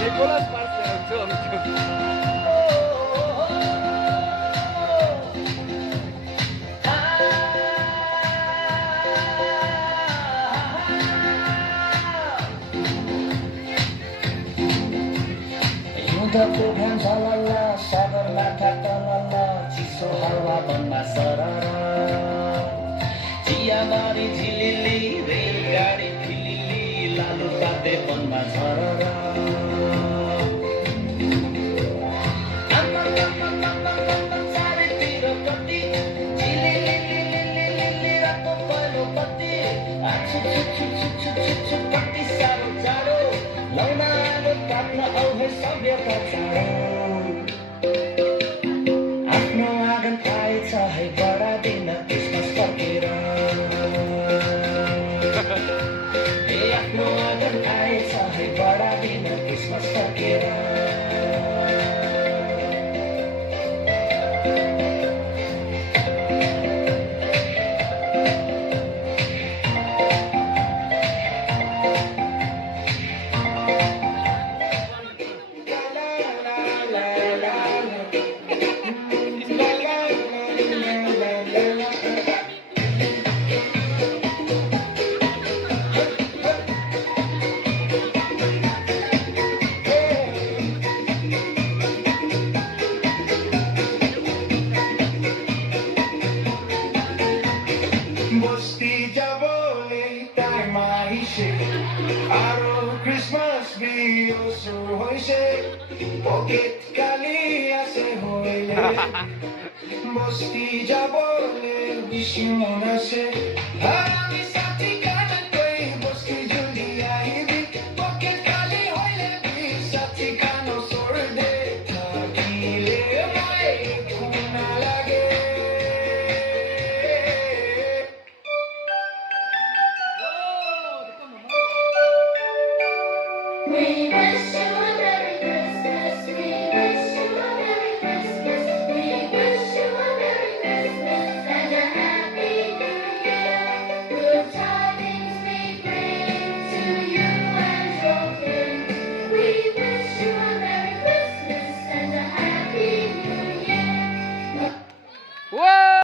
Nicolas Marcel, युद्धको घाम झलल्ल सगरमाथा तलल्ल चिसो हावा वनमा सरर चियाबारी झिलिली रेलगाडी फिलिली लालु पाते वनमा झरर चारैतिर कति झिलिली रातो पहेँलो बत्ती आछु कति साह्रो जाडो लौना आगो ताप्न औहे सभ्यता चाँडो आफ्नो आँगन आएछ है बढादिन क्रिसमस फर्केर ए आफ्नो आँगन आएछ है बढादिन क्रिसमस फर्केर বস্তি যাব এই তাই মাহিছে আৰু ক্ৰিছমাছ বিহু চুৰ হৈছে পকেট কালি আছে হইলে বস্তি যাবলৈ বিষ্ণুমন আছে আমি সাথী কানত গৈ বস্তি জলদি আহিবি পকেট কালি হইলে সাথী কান চোৰ দে থাকিলে মই একো নালাগে We wish you